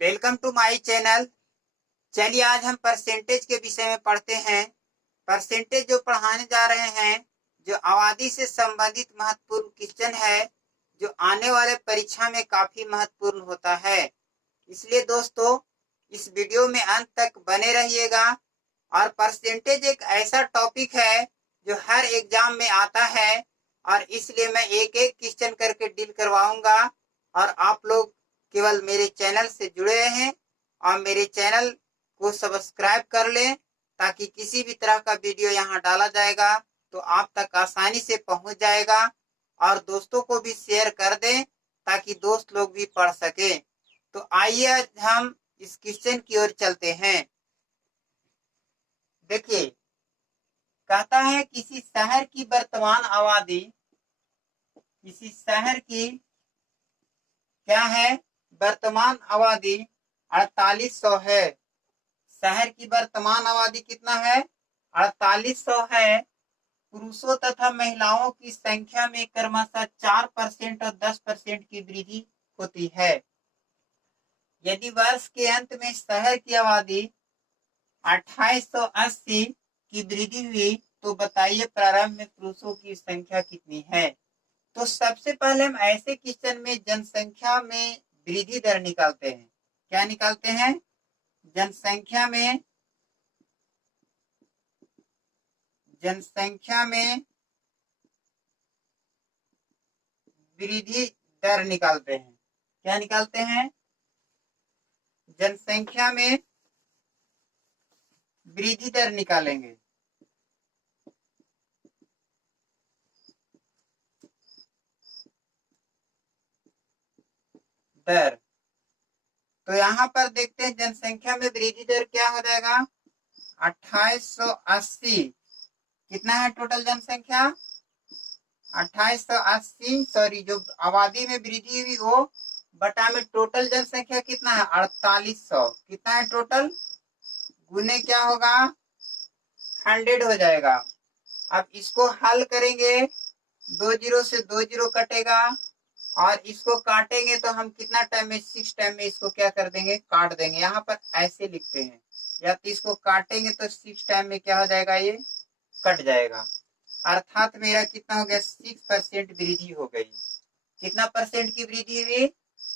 Welcome to my channel. चलिए आज हम परसेंटेज के विषय में पढ़ते हैं। परसेंटेज जो पढ़ाने जा रहे हैं, जो आबादी से संबंधित महत्वपूर्ण क्वेश्चन है, जो आने वाले परीक्षा में काफी महत्वपूर्ण होता है। इसलिए दोस्तों, इस वीडियो में अंत तक बने रहिएगा। और परसेंटेज एक ऐसा टॉपिक है जो हर एग्जाम में आता है, और इसलिए मैं एक एक क्वेश्चन करके डील करवाऊंगा। और आप लोग केवल मेरे चैनल से जुड़े रहें और मेरे चैनल को सब्सक्राइब कर लें, ताकि किसी भी तरह का वीडियो यहाँ डाला जाएगा तो आप तक आसानी से पहुंच जाएगा। और दोस्तों को भी शेयर कर दें ताकि दोस्त लोग भी पढ़ सके। तो आइए आज हम इस क्वेश्चन की ओर चलते हैं। देखिए, कहता है किसी शहर की वर्तमान आबादी, किसी शहर की क्या है, वर्तमान आबादी 4800 है। शहर की वर्तमान आबादी कितना है? 4800 है। पुरुषों तथा महिलाओं की संख्या में क्रमशः 4% और 10% की वृद्धि होती है। यदि वर्ष के अंत में शहर की आबादी 2880 की वृद्धि हुई तो बताइए प्रारंभ में पुरुषों की संख्या कितनी है। तो सबसे पहले हम ऐसे क्वेश्चन में जनसंख्या में वृद्धि दर निकालते हैं। क्या निकालते हैं? जनसंख्या में वृद्धि दर निकालते हैं। क्या निकालते हैं? जनसंख्या में वृद्धि दर निकालेंगे। दर, तो यहाँ पर देखते हैं जनसंख्या में वृद्धि दर क्या हो जाएगा। 2880 कितना है टोटल जनसंख्या? 2880, सॉरी, जो आबादी में वृद्धि हुई वो बटा में टोटल जनसंख्या कितना है? 4800। कितना है टोटल? गुने क्या होगा? 100 हो जाएगा। अब इसको हल करेंगे, 2 जीरो से 2 जीरो कटेगा, और इसको काटेंगे तो हम कितना टाइम में? 6 टाइम में इसको क्या कर देंगे? काट देंगे। यहाँ पर ऐसे लिखते हैं, या तो इसको काटेंगे तो 6 टाइम में क्या हो जाएगा? ये कट जाएगा। अर्थात मेरा कितना हो गया? 6% वृद्धि हो गई। कितना परसेंट की वृद्धि हुई?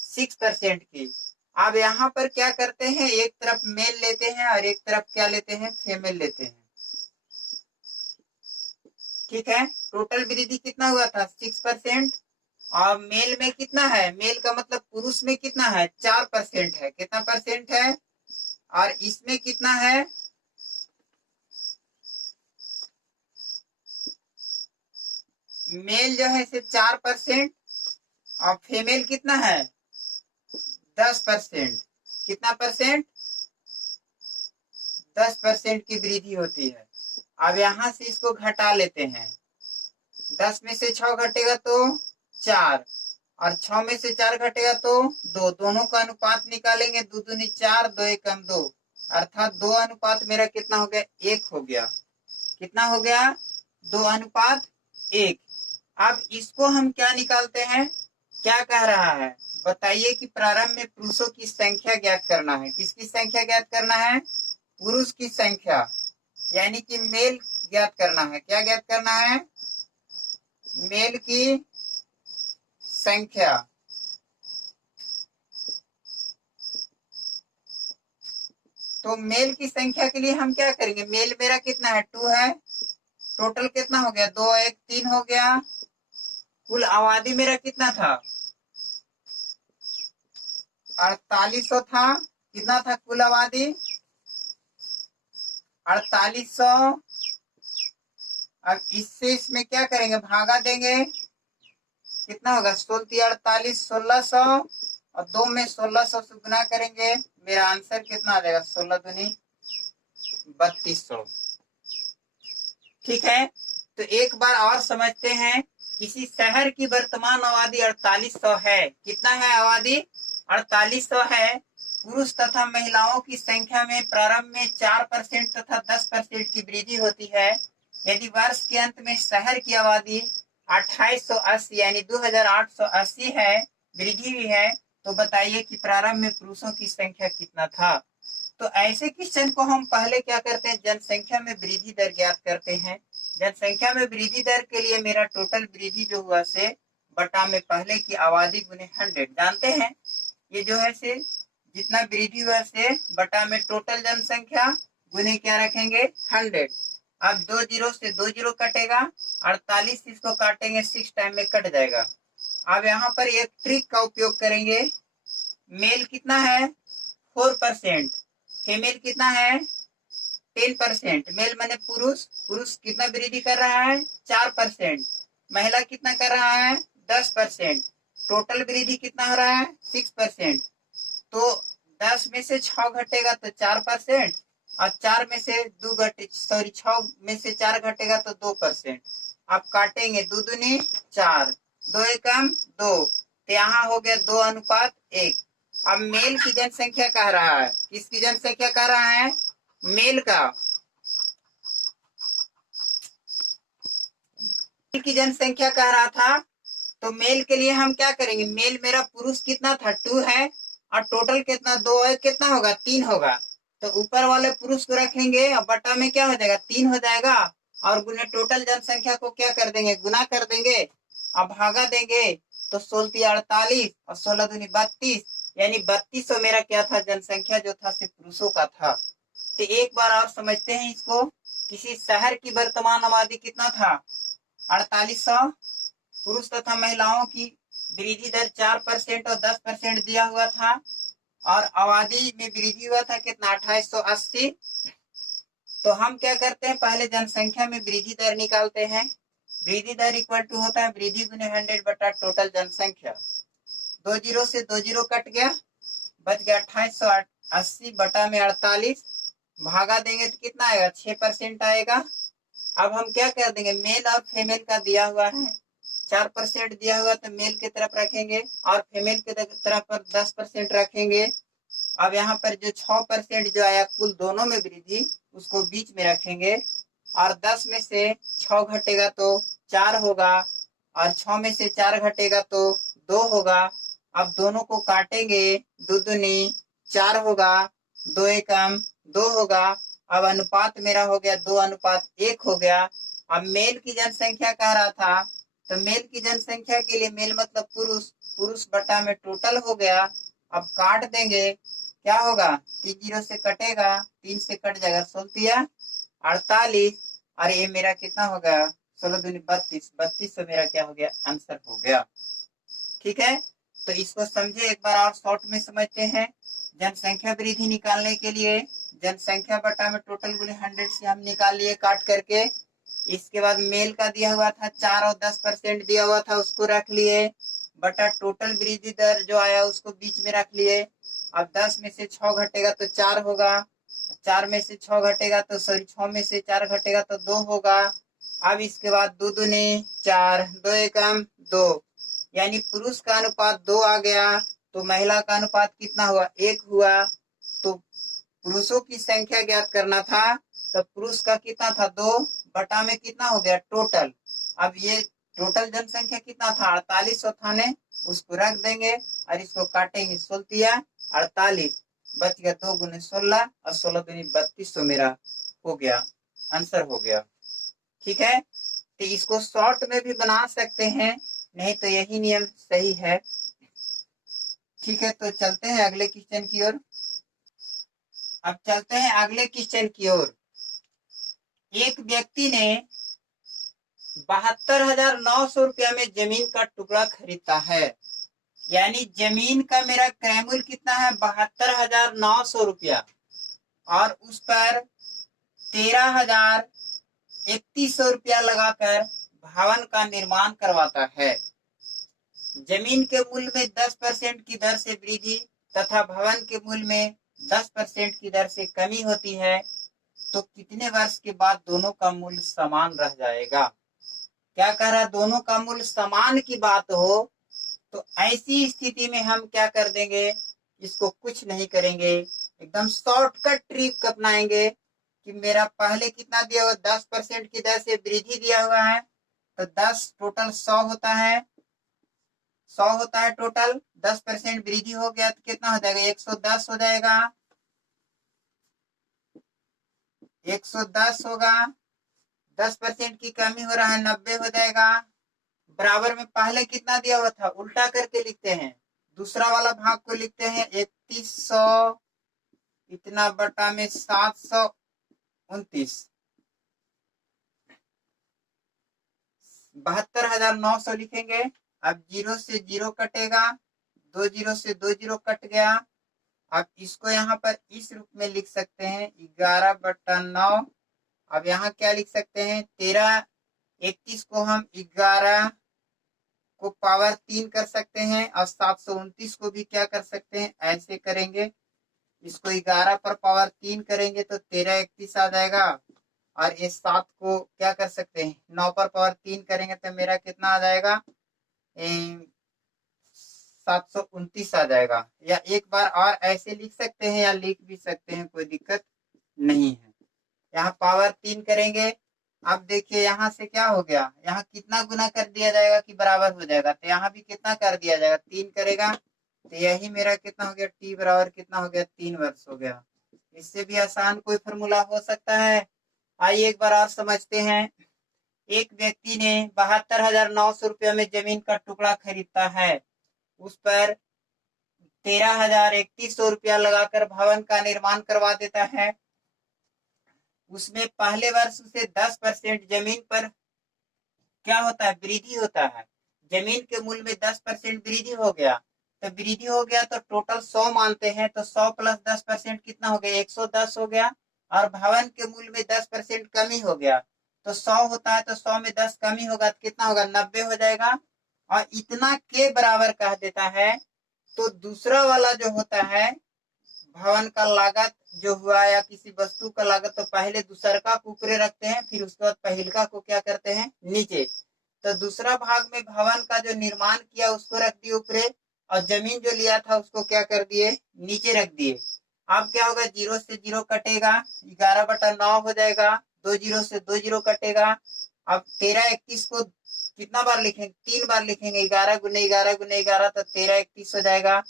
6% की। अब यहाँ पर क्या करते हैं, एक तरफ मेल लेते हैं और एक तरफ क्या लेते हैं? फीमेल लेते हैं। ठीक है, टोटल वृद्धि कितना हुआ था? 6%। और मेल में कितना है? मेल का मतलब पुरुष में कितना है? 4% है। कितना परसेंट है? और इसमें कितना है? मेल जो है सिर्फ 4% और फीमेल कितना है? 10%। कितना परसेंट? 10% की वृद्धि होती है। अब यहां से इसको घटा लेते हैं। 10 में से 6 घटेगा तो 4, और 6 में से 4 घटेगा तो 2। दोनों का अनुपात निकालेंगे, 2 दूनी 4, 2 एकम 2, अर्थात 2 अनुपात मेरा कितना हो गया? 1 हो गया। कितना हो गया? 2 अनुपात 1। अब इसको हम क्या निकालते हैं? क्या कह रहा है? बताइए कि प्रारंभ में पुरुषों की संख्या ज्ञात करना है। किसकी संख्या ज्ञात करना है? पुरुष की संख्या, यानी कि मेल ज्ञात करना है। क्या ज्ञात करना है? मेल की संख्या। तो मेल की संख्या के लिए हम क्या करेंगे? मेल मेरा कितना है? 2 है। टोटल कितना हो गया? 2 1 3 हो गया। कुल आबादी मेरा कितना था? 4800 था। कितना था कुल आबादी? 4800। अब इससे इसमें क्या करेंगे? भागा देंगे। कितना होगा? 16 48, 1600, और 2 में 1600 से गुना करेंगे। मेरा आंसर कितना आ जाएगा? 16 दूनी 3200। ठीक है, तो एक बार और समझते हैं। किसी शहर की वर्तमान आबादी 4800 है। कितना है आबादी? 4800 है। पुरुष तथा महिलाओं की संख्या में प्रारंभ में 4% तथा 10% की वृद्धि होती है। यदि वर्ष के अंत में शहर की आबादी 2880 यानी 2880 है, वृद्धि हुई है, तो बताइए कि प्रारंभ में पुरुषों की संख्या कितना था। तो ऐसे क्वेश्चन को हम पहले क्या करते हैं, जनसंख्या में वृद्धि दर ज्ञात करते हैं। जनसंख्या में वृद्धि दर के लिए मेरा टोटल वृद्धि जो हुआ से बटा में पहले की आबादी गुने 100 जानते हैं। ये जो है से जितना वृद्धि हुआ से बटा में टोटल जनसंख्या गुने क्या रखेंगे 100। अब 2 जीरो से 2 जीरो कटेगा, 48 इसको काटेंगे 6 टाइम में कट जाएगा। अब यहाँ पर एक ट्रिक का उपयोग करेंगे। मेल कितना है 4%, फीमेल कितना है 10%। मेल माने पुरुष, पुरुष कितना वृद्धि कर रहा है 4%, महिला कितना कर रहा है 10%, टोटल वृद्धि कितना हो रहा है 6%। तो 10 में से 6 घटेगा तो 4%, और 4 में से 2 घटे 6 में से 4 घटेगा तो 2%। आप काटेंगे 2 दूनी 4, 2 एकम 2, तो यहाँ हो गया 2:1। अब मेल की जनसंख्या कह रहा है, किसकी जनसंख्या कह रहा है मेल का, मेल की जनसंख्या कह रहा था। तो मेल के लिए हम क्या करेंगे, मेल मेरा पुरुष कितना था 2 है, और टोटल कितना 2 है, कितना होगा 3 होगा। तो ऊपर वाले पुरुष को रखेंगे और बटा में क्या हो जाएगा 3 हो जाएगा, और गुने टोटल जनसंख्या को क्या कर देंगे गुना कर देंगे और भागा देंगे। तो 16 48 और 16 दूनी 32, यानी 3200 मेरा क्या था जनसंख्या जो था सिर्फ पुरुषों का था। तो एक बार और समझते हैं इसको। किसी शहर की वर्तमान आबादी कितना था 4800, पुरुष तथा महिलाओं की वृद्धि दर 4% और 10% दिया हुआ था, और आबादी में वृद्धि हुआ था कितना 2880। तो हम क्या करते हैं पहले जनसंख्या में वृद्धि दर निकालते हैं। वृद्धि दर इक्वल टू होता है वृद्धि गुने 100 बटा टोटल जनसंख्या। 2 जीरो से 2 जीरो कट गया, बच गया 2880 बटा में 48, भागा देंगे तो कितना आएगा 6% आएगा। अब हम क्या कर देंगे, मेल और फीमेल का दिया हुआ है 4% दिया हुआ, तो मेल की तरफ रखेंगे और फीमेल की तरफ पर 10% रखेंगे। अब यहाँ पर जो 6% जो आया कुल दोनों में वृद्धि, उसको बीच में रखेंगे, और 10 में से 6 घटेगा तो 4 होगा, और 6 में से 4 घटेगा तो 2 होगा। अब दोनों को काटेंगे, 2 दूनी 4 होगा, 2 एकम 2 होगा। अब अनुपात मेरा हो गया 2:1 हो गया। अब मेल की जनसंख्या कह रहा था, तो मेल की जनसंख्या के लिए मेल मतलब पुरुष, पुरुष बटा में टोटल हो गया। अब काट देंगे, क्या होगा 3 जीरो से कटेगा, 3 से कट जाएगा 16 48, और ये मेरा कितना हो गया 16 दूनी 32, 3200 मेरा क्या हो गया आंसर हो गया। ठीक है, तो इसको समझे एक बार और शॉर्ट में समझते हैं। जनसंख्या वृद्धि निकालने के लिए जनसंख्या बटा में टोटल गुने 100 से हम निकाल लिए काट करके। इसके बाद मेल का दिया हुआ था 4 और 10% दिया हुआ था, उसको रख लिए, बटा टोटल वृद्धि दर जो आया उसको बीच में रख लिए। अब 10 में से 6 घटेगा तो 4 होगा, 4 में से 6 घटेगा तो 6 में से 4 घटेगा तो 2 होगा। अब इसके बाद 2 दूनी 4, 2 एकम 2, यानी पुरुष का अनुपात 2 आ गया, तो महिला का अनुपात कितना हुआ 1 हुआ। तो पुरुषों की संख्या ज्ञात करना था, तो पुरुष का कितना था 2 बटा में कितना हो गया टोटल। अब ये टोटल जनसंख्या कितना था 4800 था ने, उसको रख देंगे और इसको काटेंगे 16 48, बच गया 2 गुने 16 और 16 दूनी 3200 मेरा हो गया आंसर हो गया। ठीक है, तो इसको शॉर्ट में भी बना सकते हैं, नहीं तो यही नियम सही है। ठीक है, तो चलते हैं अगले क्वेश्चन की ओर। अब चलते हैं अगले क्वेश्चन की ओर। एक व्यक्ति ने 72,900 रुपया में जमीन का टुकड़ा खरीदता है, यानी जमीन का मेरा क्रय मूल्य कितना है 72,900 रुपया, और उस पर 13,3100 रुपया लगाकर भवन का निर्माण करवाता है। जमीन के मूल्य में 10% की दर से वृद्धि तथा भवन के मूल्य में 10% की दर से कमी होती है, तो कितने वर्ष के बाद दोनों का मूल्य समान रह जाएगा। क्या कह रहा, दोनों का मूल्य समान की बात हो तो ऐसी स्थिति में हम क्या कर देंगे, इसको कुछ नहीं करेंगे, एकदम शॉर्टकट ट्रिक अपनाएंगे कि मेरा पहले कितना दिया हुआ 10% की दर से वृद्धि दिया हुआ है, तो 10 टोटल 100 होता है, 100 होता है टोटल, 10% वृद्धि हो गया तो कितना हो जाएगा, 110 हो जाएगा, 110 होगा। 10% की कमी हो रहा है, 90 हो जाएगा। बराबर में पहले कितना दिया हुआ था, उल्टा करके लिखते हैं, दूसरा वाला भाग को लिखते हैं 3100 इतना बटा में 729, 72,900 लिखेंगे। अब 0 से 0 कटेगा, 2 0 से 2 0 कट गया। अब इसको यहाँ पर इस रूप में लिख सकते हैं 11/9। अब यहाँ क्या लिख सकते हैं, 13, 31 को हम 11 को पावर 3 कर सकते हैं और 729 को भी क्या कर सकते हैं, ऐसे करेंगे, इसको 11 पर पावर 3 करेंगे तो 13 31 आ जाएगा। और इस 7 को क्या कर सकते हैं, 9 पर पावर 3 करेंगे तो मेरा कितना आ जाएगा, 729 आ जाएगा। या एक बार और ऐसे लिख सकते हैं या लिख भी सकते हैं, कोई दिक्कत नहीं है। यहाँ पावर 3 करेंगे। अब देखिए यहाँ से क्या हो गया, यहाँ कितना गुना कर दिया जाएगा कि बराबर हो जाएगा, तो यहाँ भी कितना कर दिया जाएगा, 3 करेगा तो यही मेरा कितना हो गया, टी बराबर कितना हो गया, 3 वर्ष हो गया। इससे भी आसान कोई फॉर्मूला हो सकता है। आइए एक बार और समझते हैं। एक व्यक्ति ने 72,900 रुपया में जमीन का टुकड़ा खरीदता है, उस पर 13,3100 रुपया लगाकर भवन का निर्माण करवा देता है। उसमें पहले वर्ष से 10% जमीन पर क्या होता है, वृद्धि होता है। जमीन के मूल्य में 10% वृद्धि हो गया, तो वृद्धि हो गया तो टोटल 100 मानते हैं, तो 100 प्लस 10% कितना हो गया, 110 हो गया। और भवन के मूल्य में 10% कमी हो गया, तो 100 होता है तो 100 में 10 कमी होगा तो कितना होगा, 90 हो जाएगा। और इतना के बराबर कह देता है, तो दूसरा वाला जो होता है भवन का लागत जो हुआ या किसी वस्तु का लागत, तो पहले दूसरका को ऊपरे रखते हैं, फिर उसके बाद पहिलका को क्या करते हैं, नीचे। तो दूसरा भाग में भवन का जो निर्माण किया उसको रख दिए ऊपरे, और जमीन जो लिया था उसको क्या कर दिए, नीचे रख दिए। अब क्या होगा, 0 से 0 कटेगा, 11/9 हो जाएगा, 2 0 से 2 0 कटेगा। अब 13 31 को कितना बार लिखेंगे, 3 बार लिखेंगे, 11 गुने 11 गुने 11 तो 13 31 हो जाएगा।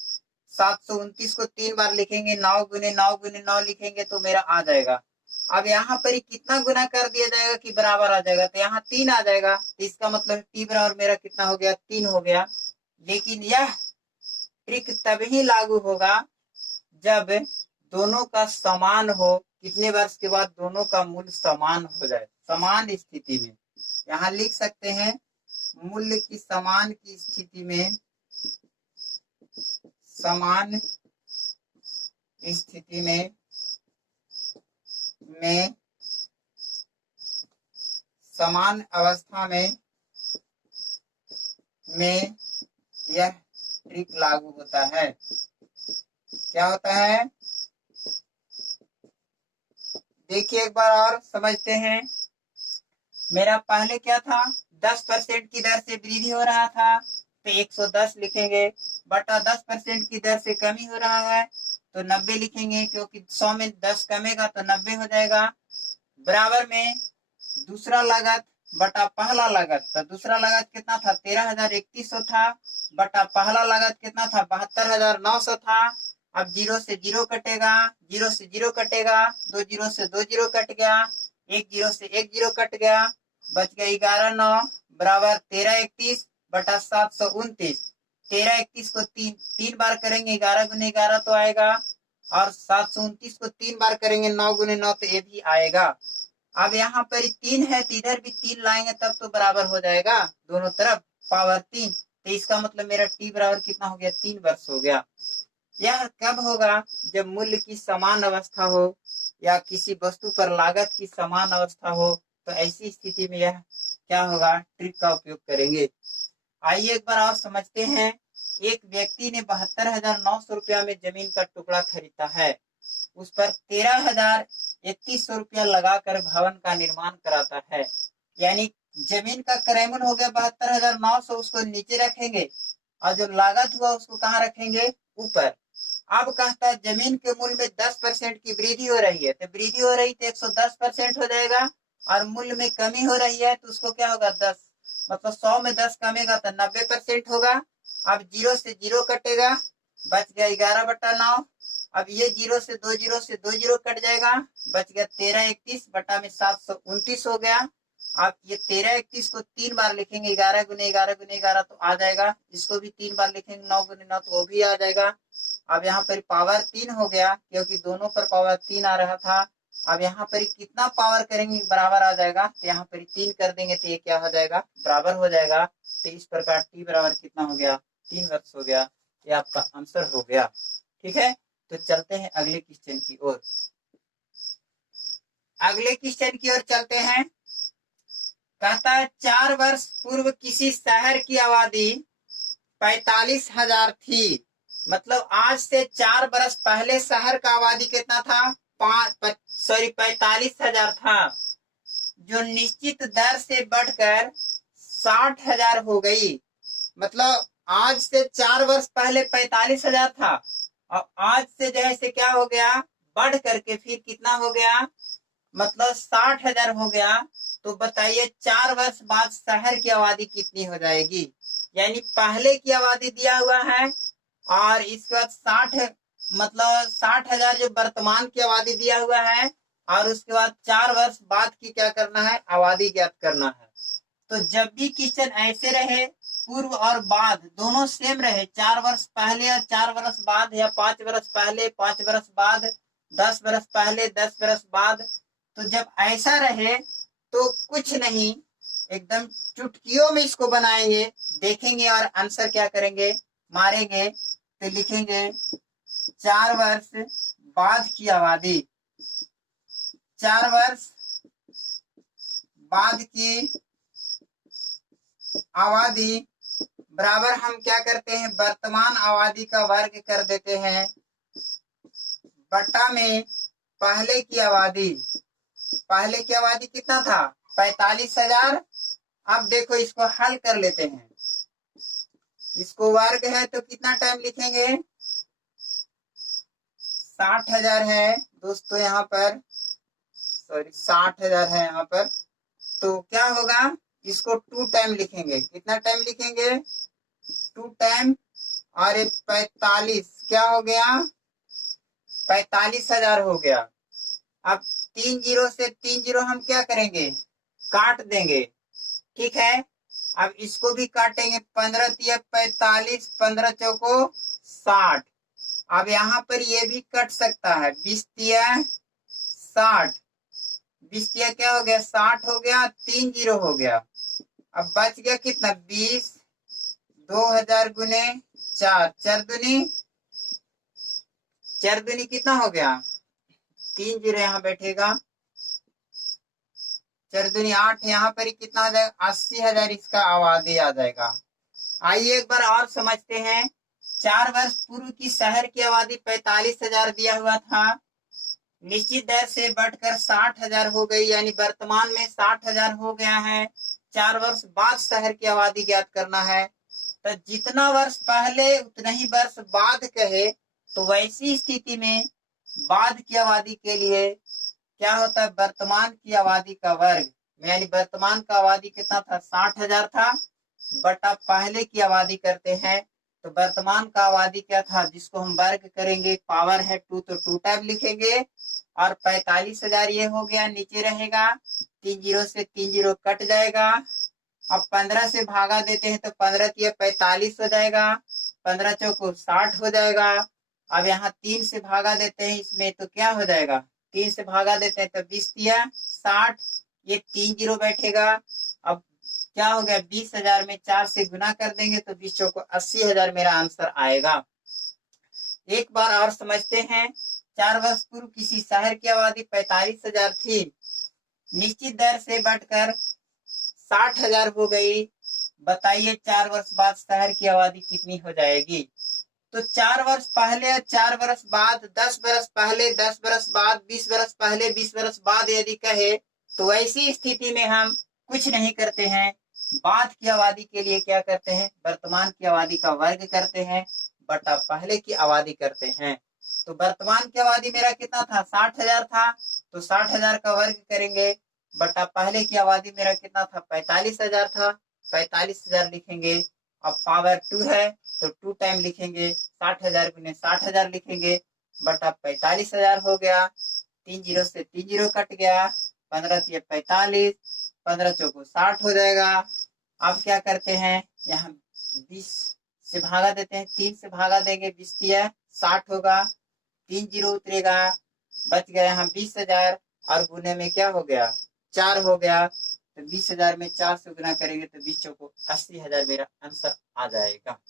729 को 3 बार लिखेंगे, 9 गुने 9 गुने 9 लिखेंगे तो मेरा आ जाएगा। अब यहाँ पर कितना गुना कर दिया जाएगा कि बराबर आ जाएगा, तो यहाँ 3 आ जाएगा, तो इसका मतलब टी बराबर मेरा कितना हो गया, 3 हो गया। लेकिन यह ट्रिक तभी लागू होगा जब दोनों का समान हो, कितने वर्ष के बाद दोनों का मूल्य समान हो जाए। समान स्थिति में यहाँ लिख सकते हैं, मूल्य की समान की स्थिति में, समान स्थिति में समान अवस्था में यह ट्रिक लागू होता है। क्या होता है, देखिए एक बार और समझते हैं। मेरा पहले क्या था, 10% की दर से वृद्धि हो रहा था तो 110 लिखेंगे, बटा 10% की दर से कमी हो रहा है तो 90 लिखेंगे, क्योंकि 100 में 10 कमेगा तो 90 हो जाएगा। बराबर में दूसरा लागत बटा पहला लागत, तो दूसरा लागत कितना था, 13,3100 था, बटा पहला लागत कितना था, 72,900 था। अब 0 से 0 कटेगा, 0 से 0 कटेगा, 2 0 से 2 0 कट गया, 1 0 से 1 0 कट गया, बच गया 11,9 बराबर 1331 बटा 729। 1331 को 3 बार करेंगे, 11 गुने 11 तो आएगा, और 729 को 3 बार करेंगे, 9 गुने 9 तो ये भी आएगा। अब यहाँ पर 3 है तो इधर भी 3 लाएंगे तब तो बराबर हो जाएगा, दोनों तरफ पावर 3। तो इसका मतलब मेरा टी बराबर कितना हो गया, 3 वर्ष हो गया। यह कब होगा, जब मूल्य की समान अवस्था हो या किसी वस्तु पर लागत की समान अवस्था हो, तो ऐसी स्थिति में यह क्या होगा, ट्रिक का उपयोग करेंगे। आइए एक बार और समझते हैं। एक व्यक्ति ने 72,900 रुपया में जमीन का टुकड़ा खरीदा है, उस पर 13,3100 रुपया लगाकर भवन का निर्माण कराता है। यानी जमीन का क्रय मूल्य हो गया 72,900, उसको नीचे रखेंगे और जो लागत हुआ उसको कहाँ रखेंगे, ऊपर। अब कहता है जमीन के मूल्य में 10% की वृद्धि हो रही है, तो वृद्धि हो रही तो 110% हो जाएगा, और मूल्य में कमी हो रही है तो उसको क्या होगा, 10, मतलब 100 में 10 कमेगा तो 90% होगा। अब 0 से 0 कटेगा, बच गया 11/9। अब ये 0 से 2 0 कट जाएगा, बच गया 13/31 हो गया। अब ये 13/31 को 3 बार लिखेंगे, 11 गुने 11 गुने 11 तो आ जाएगा। इसको भी 3 बार लिखेंगे, 9 गुने 9 तो वो भी आ जाएगा। अब यहाँ पर पावर 3 हो गया, क्योंकि दोनों पर पावर 3 आ रहा था। अब यहाँ पर कितना पावर करेंगे बराबर आ जाएगा, तो यहाँ पर 3 कर देंगे तो ये क्या हो जाएगा, बराबर हो जाएगा। तो इस प्रकार t बराबर कितना हो गया, 3 वर्ष हो गया। ये आपका आंसर हो गया। ठीक है, तो चलते हैं अगले क्वेश्चन की ओर। अगले क्वेश्चन की ओर चलते हैं। कहता है 4 वर्ष पूर्व किसी शहर की आबादी 45,000 थी। मतलब आज से 4 वर्ष पहले शहर का आबादी कितना था, 45,000 था, जो निश्चित दर से बढ़कर 60,000 हो गई। मतलब आज से 4 वर्ष पहले 45,000 था, और आज से जो है से क्या हो गया, बढ़ करके फिर कितना हो गया, मतलब 60,000 हो गया। तो बताइए 4 वर्ष बाद शहर की आबादी कितनी हो जाएगी। यानी पहले की आबादी दिया हुआ है, और इसके बाद 60,000 जो वर्तमान की आबादी दिया हुआ है, और उसके बाद 4 वर्ष बाद की क्या करना है, आबादी ज्ञात करना है। तो जब भी क्वेश्चन ऐसे रहे, पूर्व और बाद दोनों सेम रहे, 4 वर्ष पहले या 4 वर्ष बाद, या 5 वर्ष पहले 5 वर्ष बाद, 10 वर्ष पहले 10 वर्ष बाद, तो जब ऐसा रहे तो कुछ नहीं, एकदम चुटकियों में इसको बनाएंगे, देखेंगे और आंसर क्या करेंगे, मारेंगे। तो लिखेंगे 4 वर्ष बाद की आबादी, 4 वर्ष बाद की आबादी बराबर हम क्या करते हैं, वर्तमान आबादी का वर्ग कर देते हैं, बटा में पहले की आबादी। पहले की आबादी कितना था, 45,000। अब देखो इसको हल कर लेते हैं, इसको वर्ग है तो कितना टाइम लिखेंगे, 60,000 है दोस्तों यहाँ पर, सॉरी 60,000 है यहाँ पर। तो क्या होगा, इसको 2 टाइम लिखेंगे। कितना टाइम लिखेंगे, 2 टाइम। और 45 क्या हो गया, 45,000 हो गया। अब 3 जीरो से 3 जीरो हम क्या करेंगे, काट देंगे। ठीक है, अब इसको भी काटेंगे, 15 तिया 45, 15 चौको 60। अब यहाँ पर ये भी कट सकता है, 20 तिया 60, 20 तिया क्या हो गया, 60 हो गया, 3 जीरो हो गया। अब बच गया कितना, 20, 2000 गुने 4, 4 दूनी कितना हो गया, 3 जीरो यहाँ बैठेगा, 4 दूनी 8, यहाँ पर कितना आ जाएगा, 80,000 इसका आबादी आ जाएगा। आइए एक बार और समझते हैं। 4 वर्ष पूर्व की शहर की आबादी 45,000 दिया हुआ था, निश्चित दर से बढ़कर 60,000 हो गई, यानी वर्तमान में 60,000 हो गया है। 4 वर्ष बाद शहर की आबादी ज्ञात करना है। तो जितना वर्ष पहले उतना ही वर्ष बाद कहे, तो वैसी स्थिति में बाद की आबादी के लिए क्या होता है, वर्तमान की आबादी का वर्ग, यानी वर्तमान का आबादी कितना था, 60,000 था, बटा पहले की आबादी करते हैं। तो वर्तमान का आबादी क्या था, जिसको हम वर्ग करेंगे, पावर है 2 तो 2 टाइम लिखेंगे, और 45,000 ये हो गया, नीचे रहेगा, 3 जीरो से 3 जीरो कट जाएगा। अब 15 से भागा देते हैं तो 15 तिया 45 हो जाएगा, 15 चौको 60 हो जाएगा। अब यहाँ 3 से भागा देते हैं इसमें तो क्या हो जाएगा, 3 से भागा देते हैं तो 20 तिया 60, ये 3 जीरो बैठेगा। अब क्या हो गया, 20,000 में 4 से गुना कर देंगे तो 20 चौको 80,000 मेरा आंसर आएगा। एक बार और समझते हैं। 4 वर्ष पूर्व किसी शहर की आबादी 45,000 थी, निश्चित दर से बढ़कर 60,000 हो गई। बताइए 4 वर्ष बाद शहर की आबादी कितनी हो जाएगी। तो 4 वर्ष पहले, 4 वर्ष बाद, 10 वर्ष पहले, 10 वर्ष बाद, 20 वर्ष पहले, 20 वर्ष बाद यदि कहे, तो ऐसी स्थिति में हम कुछ नहीं करते हैं, बाद की आबादी के लिए क्या करते हैं, वर्तमान की आबादी का वर्ग करते हैं, बटा पहले की आबादी करते हैं। तो वर्तमान की आबादी मेरा कितना था, 60,000 था, तो 60,000 का वर्ग करेंगे, बटा पहले की आबादी मेरा कितना था, 45,000 था, 45,000 लिखेंगे। अब पावर 2 है तो 2 टाइम लिखेंगे, 60,000 गुने 60,000 लिखेंगे, बटा 45,000 हो गया। 3 जीरो से 3 जीरो कट गया, 15 तिया 45, 15 चौको 60 हो जाएगा। अब क्या करते हैं, यहाँ 20 से भागा देते हैं, 3 से भागा देंगे, 20 तिया 60 होगा, 3 जीरो उतरेगा, बच गया यहाँ 20,000 और गुने में क्या हो गया 4 हो गया। तो 20,000 में 4 से गुना करेंगे तो 20 चौको 80,000 मेरा आंसर आ जाएगा।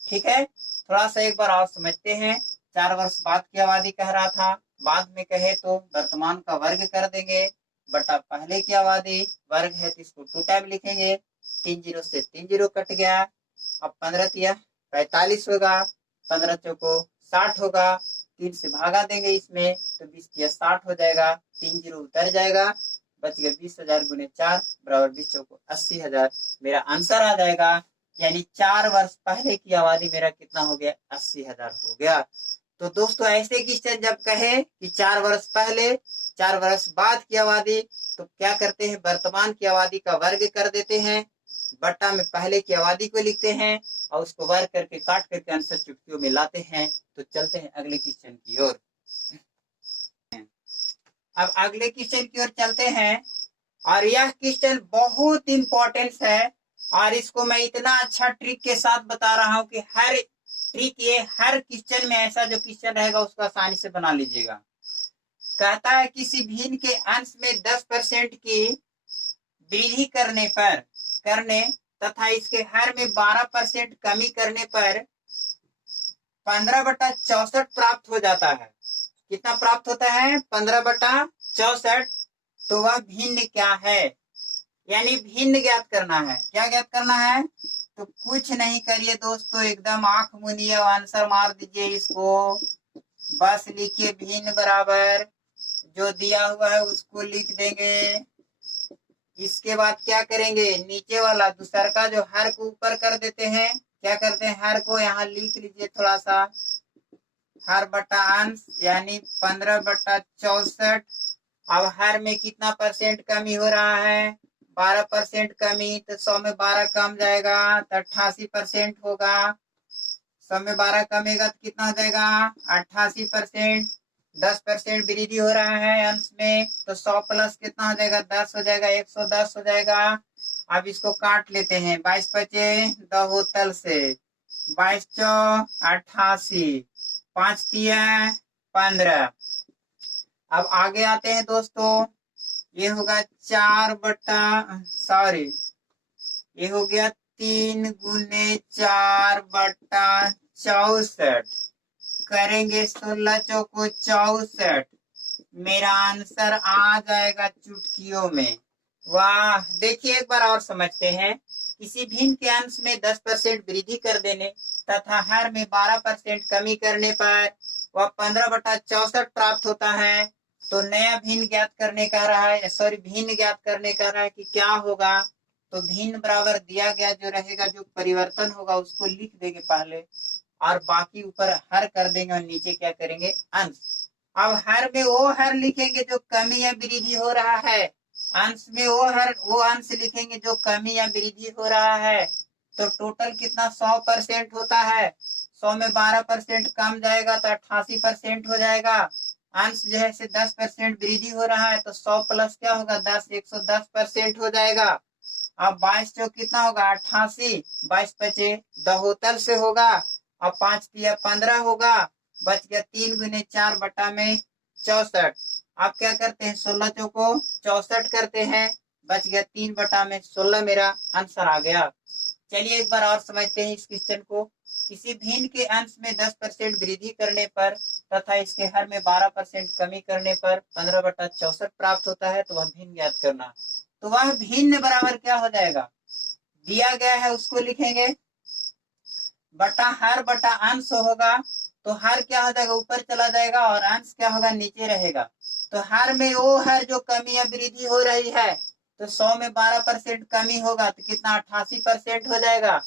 ठीक है, थोड़ा सा एक बार और समझते हैं। 4 वर्ष बाद की आबादी कह रहा था, बाद में कहे तो वर्तमान का वर्ग कर देंगे, बटा पहले की आबादी, वर्ग है तो इसको 2 टाइम लिखेंगे, 3 जीरो से 3 जीरो कट गया। अब 15 तिया 45 होगा, 15 चौको 60 होगा, 3 से भागा देंगे इसमें तो 20 तिया 60 हो जाएगा, 3 जीरो उतर जाएगा, बच गया 20,000 गुने 4 बराबर 20 चौको 80,000, मेरा आंसर आ जाएगा। यानी 4 वर्ष पहले की आबादी मेरा कितना हो गया 80,000 हो गया। तो दोस्तों ऐसे क्वेश्चन जब कहे कि 4 वर्ष पहले 4 वर्ष बाद की आबादी, तो क्या करते हैं, वर्तमान की आबादी का वर्ग कर देते हैं, बट्टा में पहले की आबादी को लिखते हैं और उसको वर्ग करके काट करके आंसर चुटकियों में लाते हैं। तो चलते हैं अगले क्वेश्चन की ओर। अब अगले क्वेश्चन की ओर चलते हैं और यह क्वेश्चन बहुत इंपॉर्टेंट है और इसको मैं इतना अच्छा ट्रिक के साथ बता रहा हूं कि हर ट्रिक ये हर क्वेश्चन में ऐसा जो क्वेश्चन रहेगा उसको आसानी से बना लीजिएगा। कहता है किसी भिन्न के अंश में 10% की वृद्धि करने तथा इसके हर में 12% कमी करने पर 15/64 प्राप्त हो जाता है। कितना प्राप्त होता है 15/64। तो वह भिन्न क्या है, यानी भिन्न ज्ञात करना है। क्या ज्ञात करना है, तो कुछ नहीं करिए दोस्तों, एकदम आंख मुनिए आंसर मार दीजिए इसको। बस लिखिए भिन्न बराबर जो दिया हुआ है उसको लिख देंगे। इसके बाद क्या करेंगे, नीचे वाला दूसर का जो हर को ऊपर कर देते हैं, क्या करते हैं हर को यहाँ लिख लीजिए थोड़ा सा, हर बटा अंश यानी 15/64। अब हर में कितना परसेंट कमी हो रहा है 12% कमी, तो 100 में 12 कम जाएगा तो 88% होगा। 100 में 12 कमेगा तो कितना हो जाएगा 88%। 10% वृद्धि हो रहा है अंश में, तो 100 प्लस कितना हो जाएगा 10 हो जाएगा, 110 हो जाएगा। अब इसको काट लेते हैं, 22 बचे दहोतल से, 22 चौ 88, 5 तिया 15। अब आगे आते हैं दोस्तों, ये होगा ये हो गया 3 गुने 4/64, करेंगे 16 चौको 64, मेरा आंसर आ जाएगा चुटकियों में। वाह, देखिए एक बार और समझते हैं। किसी भिन्न के अंश में 10% वृद्धि कर देने तथा हर में 12% कमी करने पर वह 15/64 प्राप्त होता है। तो नया भिन्न ज्ञात करने का रहा है, भिन्न ज्ञात करने का रहा है कि क्या होगा, तो भिन्न बराबर दिया गया जो रहेगा, जो परिवर्तन होगा उसको लिख देंगे पहले और बाकी ऊपर हर कर देंगे और नीचे क्या करेंगे अंश। अब हर में वो हर लिखेंगे जो कमी या वृद्धि हो रहा है, अंश में वो अंश लिखेंगे जो कमी या वृद्धि हो रहा है। तो टोटल कितना 100% होता है, 100 में 12% कम जाएगा तो 88% हो जाएगा। अंश जो है 10% वृद्धि हो रहा है तो 100 प्लस क्या होगा 10, 110% हो जाएगा। अब 22 चौक कितना होगा 88, 22 बचे दहोतल से होगा, अब 5 तिया 15 होगा, बच गया 3 गुने 4 बटा में 64। अब क्या करते हैं 16 चौको 64 करते हैं, बच गया 3 बटा में 16, मेरा आंसर आ गया। चलिए एक बार और समझते हैं इस क्वेश्चन को। किसी भिन्न के अंश में 10% वृद्धि करने पर तथा इसके हर में 12% कमी करने पर 15/64 प्राप्त होता है, तो वह भिन्न ज्ञात करना। तो वह भिन्न बराबर क्या हो जाएगा, दिया गया है उसको लिखेंगे, बटा हर बटा अंश होगा, तो हर क्या हो जाएगा ऊपर चला जाएगा और अंश क्या होगा नीचे रहेगा। तो हर में वो हर जो कमी या वृद्धि हो रही है, तो 100 में 12% कमी होगा तो कितना 88% हो जाएगा।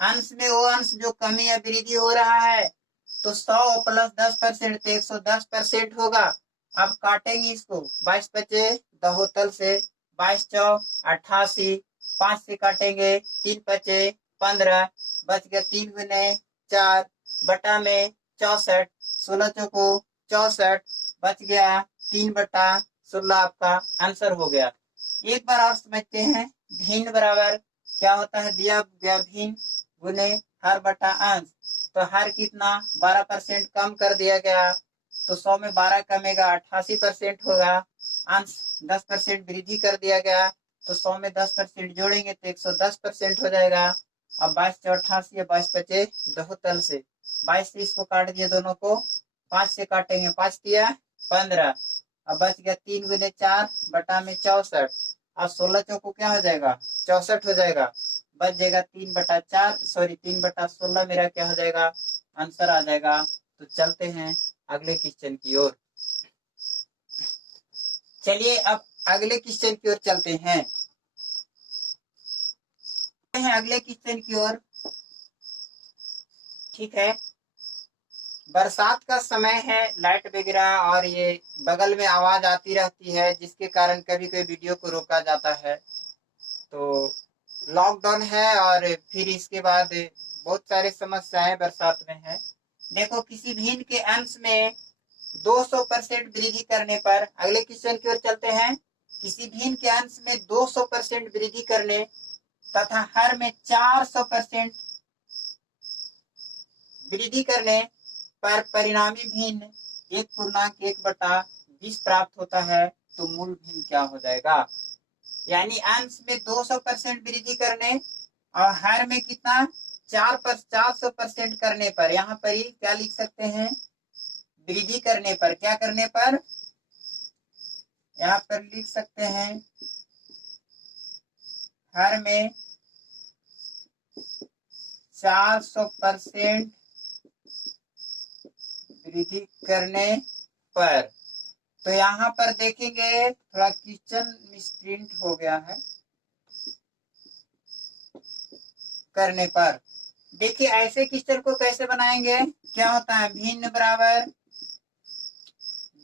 अंश में वो अंश जो कमी या वृद्धि हो रहा है, तो 100 प्लस 10% तो 110% होगा। अब काटेंगे इसको, 22 बचे दहोतल से, 22 चौ 88, 5 से काटेंगे 3 बचे 15, बच गया 3 गुने 4 बटा में 64, 16 चौको 64, बच गया 3/16 आपका आंसर हो गया। एक बार और समझते हैं, भिन्न बराबर क्या होता है, दिया गया भिन्न गुने हर बटा अंश, तो हर कितना 12% कम कर दिया गया, तो 100 में 12 कमेगा 88% होगा। अंश 10% वृद्धि कर दिया गया, तो 100 में 10% जोड़ेंगे तो 110% हो जाएगा। अब 22 से 88 है, 22 बचे दो तल से, 22 से इसको काट दिया, दोनों को 5 से काटेंगे, 5 दिया 15, अब बच गया 3 गुने 4 बटा में 64, अब 16 चौको क्या हो जाएगा 64 हो जाएगा, बच जाएगा 3/4, सॉरी 3/16 मेरा क्या हो जाएगा आंसर आ जाएगा। तो चलते हैं अगले क्वेश्चन की ओर। चलिए अब अगले क्वेश्चन की ओर चलते हैं अगले क्वेश्चन की ओर। ठीक है, बरसात का समय है, लाइट वगैरह और ये बगल में आवाज आती रहती है, जिसके कारण कभी कभी वीडियो को रोका जाता है। तो लॉकडाउन है और फिर इसके बाद बहुत सारे समस्याएं बरसात में है। देखो, किसी भिन्न के अंश में 200% वृद्धि करने पर, अगले क्वेश्चन की ओर चलते हैं, किसी भिन्न के अंश में 200% वृद्धि करने तथा हर में 400% वृद्धि करने पर परिणामी भिन्न 1/1/20 प्राप्त होता है, तो मूल भिन्न क्या हो जाएगा। यानी अंश में 200% वृद्धि करने और हर में कितना 400% करने पर, यहाँ पर ही क्या लिख सकते हैं, वृद्धि करने पर, क्या करने पर, यहाँ पर लिख सकते हैं हर में 400% वृद्धि करने पर। तो यहाँ पर देखेंगे, थोड़ा क्वेश्चन मिसप्रिंट हो गया है, करने पर। देखिए ऐसे क्वेश्चन को कैसे बनाएंगे, क्या होता है, भिन्न बराबर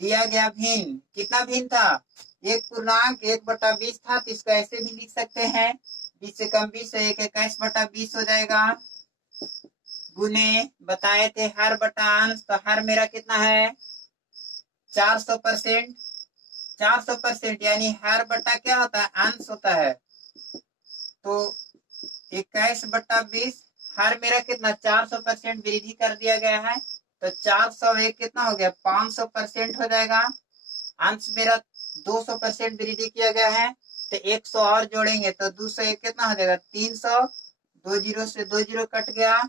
दिया गया भिन्न, कितना भिन्न था 1/1/20 था, तो इसको ऐसे भी लिख सकते हैं, 20 से कम 20 है, 21/20 हो जाएगा, गुने बताए थे हर बटा अंश, तो हर मेरा कितना है 400%, 400% यानी हर बटा क्या होता है अंश होता है, तो 21/20 हर मेरा कितना 400% वृद्धि कर दिया गया है, तो 401 कितना हो गया 500% हो जाएगा। अंश मेरा 200% वृद्धि किया गया है, तो 100 और जोड़ेंगे तो 201 कितना हो जाएगा 300, 2 जीरो से 2 जीरो कट गया।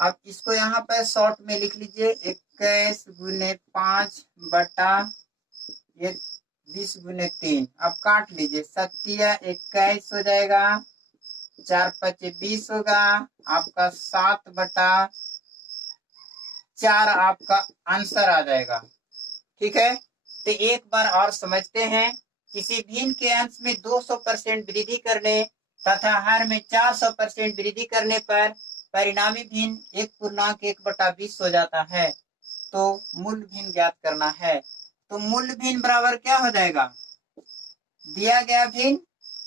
अब इसको यहाँ पर शॉर्ट में लिख लीजिए, 21 गुने 5 बटा ये 20 गुने 3, अब काट लीजिए, 21 हो जाएगा, 4 5 20 होगा, आपका 7/4 आपका आंसर आ जाएगा। ठीक है, तो एक बार और समझते हैं, किसी भिन्न के अंश में 200% वृद्धि करने तथा हर में 400% वृद्धि करने पर परिणामी भिन्न 1/1/20 हो जाता है, तो मूल भिन्न ज्ञात करना है। तो मूल भिन्न बराबर क्या हो जाएगा, दिया गया भिन्न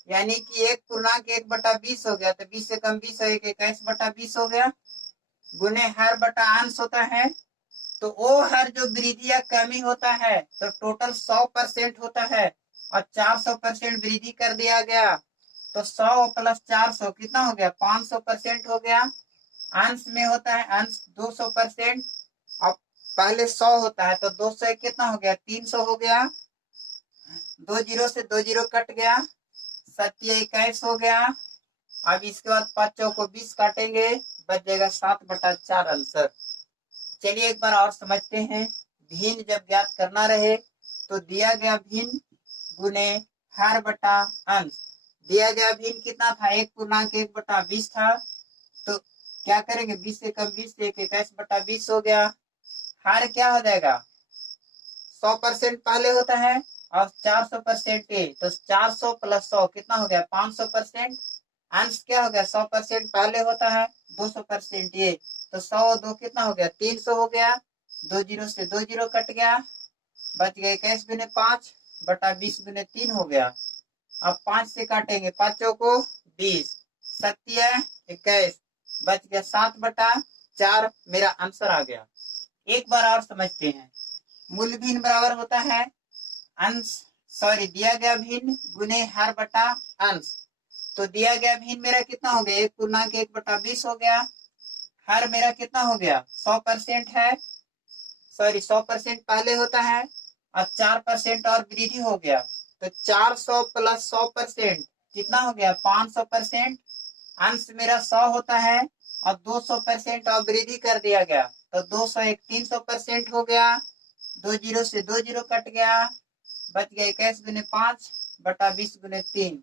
यानी कि 1/1/20 हो गया, तो 20 से कम 20 है, 21/20 हो गया, गुने हर बटा अंश होता है, तो वो हर जो वृद्धि या कमी होता है तो टोटल 100% होता है, और 400% वृद्धि कर दिया गया, तो 100 प्लस 400 कितना हो गया 500% हो गया। अंश में होता है अंश 200%, अब पहले 100 होता है, तो 200 कितना हो गया 300 हो गया, 2 जीरो से 2 जीरो कट गया, 21 हो गया। अब इसके बाद 5 को 20 काटेंगे, बच जाएगा 7/4 आंसर। चलिए एक बार और समझते हैं, भिन्न जब ज्ञात करना रहे तो दिया गया भिन्न गुने हर बटा अंश, दिया गया भिन्न कितना था 1/1/20 था, तो क्या करेंगे 20 से कम 20 से 21/20 हो गया, हर क्या हो जाएगा 100% पहले होता है और 400% तो 400 प्लस 100 कितना हो गया 500%, अंश क्या हो गया 100% पहले होता है 200% ये, तो 100 2 कितना हो गया 300 हो गया, 2 जीरो से 2 जीरो कट गया, बच गया 21 गुने 5 बटा 20 गुने 3 हो गया। अब 5 से काटेंगे, 5 को 20, 7 21 बच गया 7/4 मेरा आंसर आ गया। एक बार और समझते हैं। मूल भिन्न बराबर होता है दिया गया भिन्न गुने हर बटा अंश। तो दिया गया भिन्न मेरा कितना हो गया 1/1/20 हो गया। हर मेरा कितना हो गया 100% है 100% पहले होता है और 4% और वृद्धि हो गया। तो 400 प्लस 100% कितना हो गया 500%। अंश मेरा 100 होता है और 200% और वृद्धि कर दिया गया। तो 201 300% हो गया। 2 जीरो से 2 जीरो कट गया, बच गया 21 गुने 5/20 गुने 3।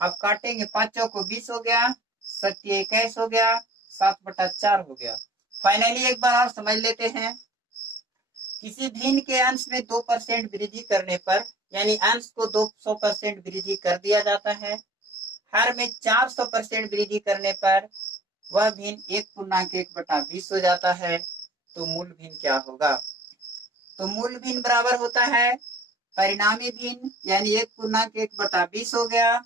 अब काटेंगे 5 को 20 हो गया, 7 21 हो गया, 7/4 हो गया। फाइनली एक बार और समझ लेते हैं। किसी भिन्न के अंश में 2% वृद्धि करने पर यानी अंश को 200% वृद्धि कर दिया जाता है। हर में 400% वृद्धि करने पर वह भिन्न 1/1/20 हो जाता है। तो मूल भिन्न क्या होगा? तो मूल भिन्न बराबर होता है परिणामी भिन्न यानी 1/1/20 हो गया,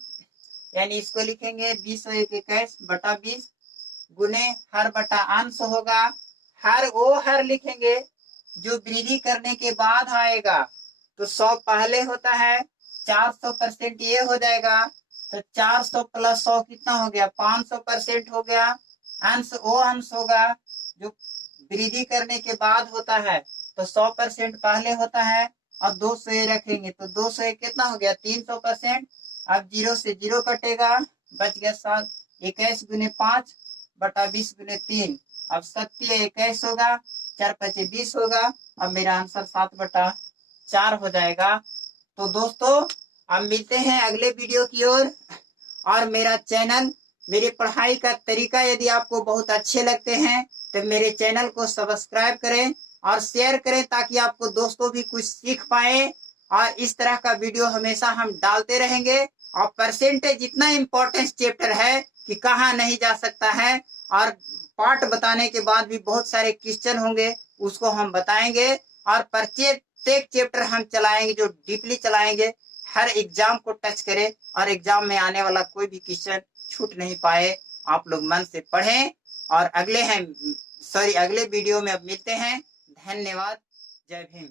यानी इसको लिखेंगे 20 और 1 21/20 गुने हर बटा अंश होगा। हर वो हर लिखेंगे जो वृद्धि करने के बाद आएगा। तो 100 पहले होता है, 400% ये हो जाएगा। तो 400 प्लस 100 कितना हो गया 500% हो गया। अंश वो अंश होगा जो वृद्धि करने के बाद होता है। तो 100% पहले होता है और 200 ये रखेंगे तो 200 कितना हो गया 300%। अब 0 से 0 कटेगा, बच गया 21 गुने 5/20 गुने 3। अब 7 21 होगा, 4 5 20 होगा। अब मेरा आंसर 7/4 हो जाएगा। तो दोस्तों अब मिलते हैं अगले वीडियो की ओर। और मेरा चैनल मेरी पढ़ाई का तरीका यदि आपको बहुत अच्छे लगते हैं तो मेरे चैनल को सब्सक्राइब करें और शेयर करें ताकि आपको दोस्तों भी कुछ सीख पाए। और इस तरह का वीडियो हमेशा हम डालते रहेंगे। और परसेंटेज इतना इम्पोर्टेंट चैप्टर है कि कहाँ नहीं जा सकता है। और पार्ट बताने के बाद भी बहुत सारे क्वेश्चन होंगे, उसको हम बताएंगे। और प्रत्येक चैप्टर हम चलाएंगे जो डीपली चलाएंगे, हर एग्जाम को टच करे और एग्जाम में आने वाला कोई भी क्वेश्चन छूट नहीं पाए। आप लोग मन से पढ़ें। और अगले वीडियो में अब मिलते हैं। धन्यवाद। जय भीम।